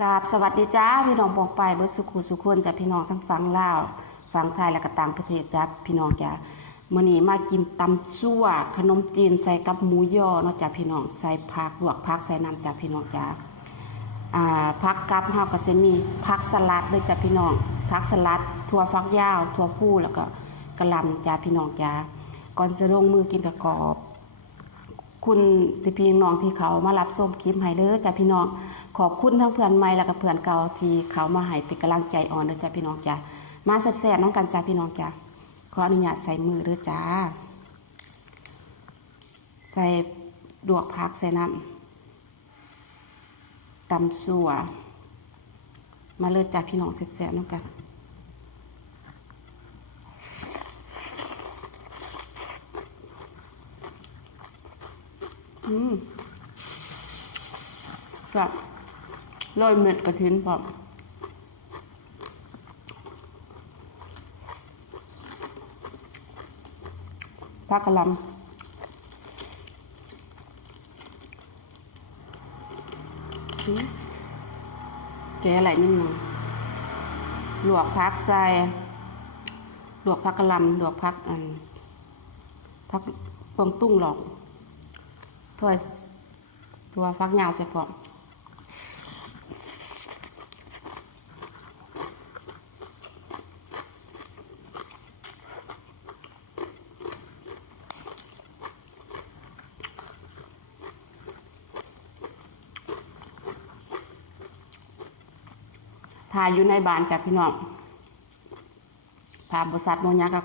กราบสวัสดีจ้าพี่น้องบอกไปเบิดสุขุสุขคนจากพี่น้องทั้งฝั่งลาวฝั่งไทยและก็ต่างประเทศจ้าพี่น้องจ้ามื้อนี้มากินตำซั่วขนมจีนใส่กับหมูยอนาะจ้าพี่น้องใส่ผักลวกผักใส่น้ำจ้าพี่น้องจ้าผักกับเฮาก็สิมีผักสลัดด้วยจ้าพี่น้องผักสลัดถั่วฝักยาวถั่วพูแล้วก็กระลำจ้าพี่น้องจ้าก่อนจะลงมือกินกระกอบ คุณพี่พี่น้องที่เขามารับส้มคลิปให้เด้อจ้าพี่น้อง ขอบคุณทั้งเพื่อนใหม่และก็เพื่อนเก่าที่เขามาให้เป็นกำลังใจอ่อนเด้อจ้าพี่น้องจ้ามาแซ่บๆน้องกันจ้าพี่น้องจ้าขออนุญาตใส่มือเด้อจ้า ใส่ดวกพักใส่น้ำตำสัวมาเลยจ้าพี่น้องแซ่บๆน้องกันอืมกั บโรยเม็ดกระถินพร้อมผักกะหล่ำเจ๊อะไรนิดนึงหลวกพักใส่ลวกผักกะหล่ำลวกผักอันผักพวงตุ้งหลอกถ้วยตัวฟักยาวใส่พร้อม ทาอยู่ในบ้านกับพี่น้องผ่านบริษัทโมยากับ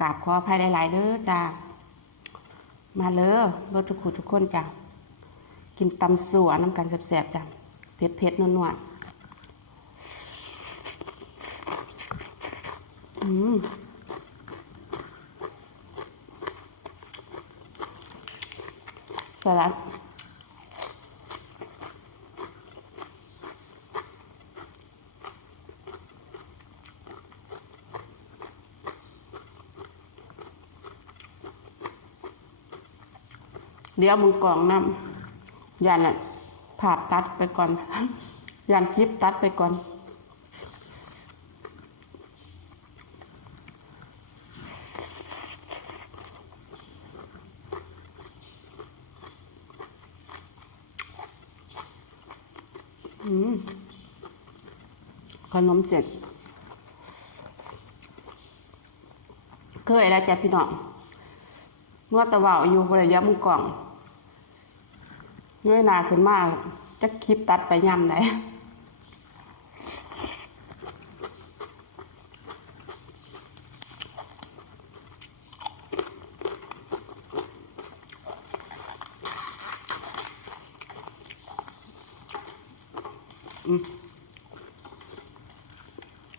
กราบขออภัยหลายๆเด้อจ้ามาเลยเบิดทุกคนทุกคนจ้ะกินตำสัวน้ำกันแซ่บๆจ้ะเผ็ดเผ็ดๆนัวๆอืมสลัด เดี๋ยวมึงกล่องน้ำยันอะภาพตัดไปก่อนยันคลิปตัดไปก่อนอืมขนมเสร็จเคยแล้วจ้ะพี่น้องเมื่อตะเว่าอยู่บริเวณมุงกล่อง เงยหน้าขึ้นมาจะคลิปตัดไปย่ำไหน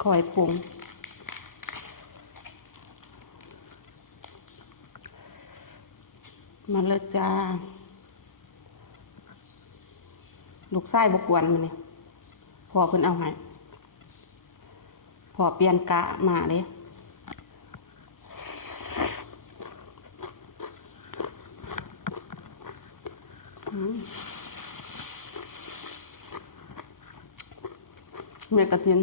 คอยปรุงมาเลยจ้า ลูกไส้บกวนมันนี่พอเพิ่นเอาให้พอเปลี่ยนกะมาเลยอืมเมกะทิน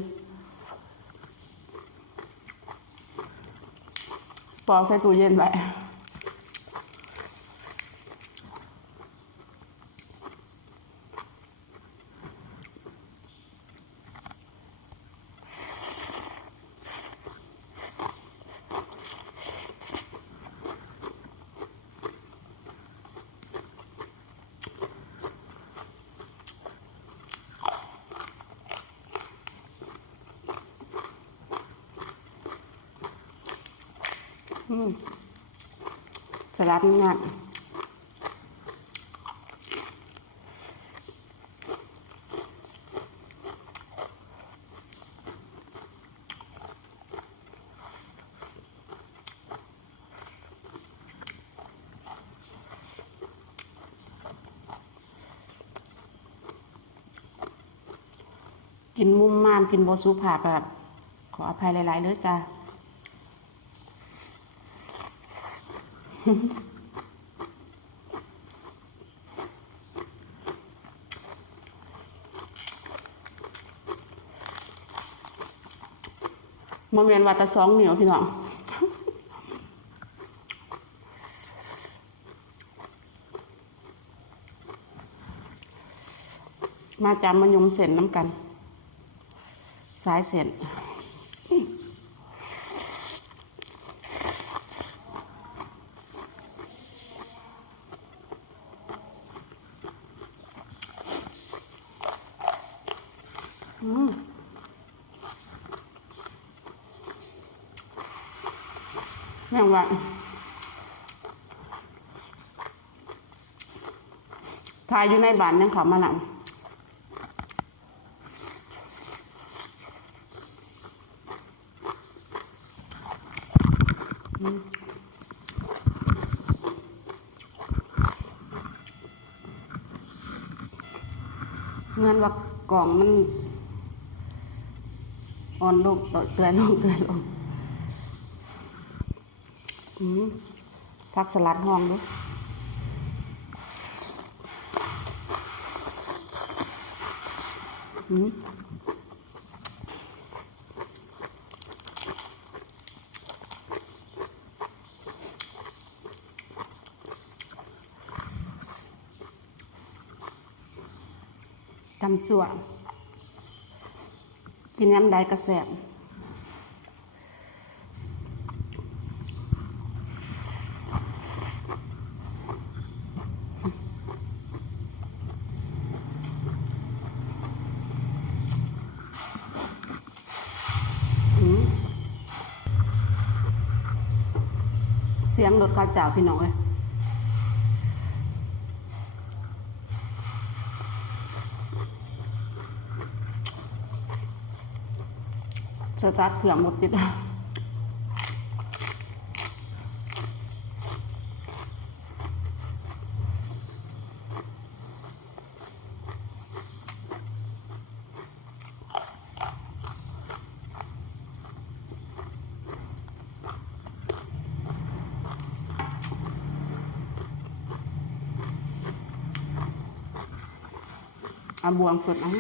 ปอกใส่ตู้เย็นไว้ สลัดนี่นกินมุมมามกินโบสุภาพแบบขออภัยหลาย ๆเด้อจ้า มเมนวัาตะสองเหนียวพี่น้องมาจำมายมเส้นน้ำกัน สายเส้น แม่งว่าทายอยู่ในบ้านยังขามาหนังเงินว่ากล่องมันอ่อนลงตเตือนลงเตือนลง พักสลัดห้องดูอืมตำส่วกินยำใดกระแสบอืมเสียงรถข้าเจ้าพี่น้องเลยสตาร์ทเครื่องหมดติด อาบวงสุดนะ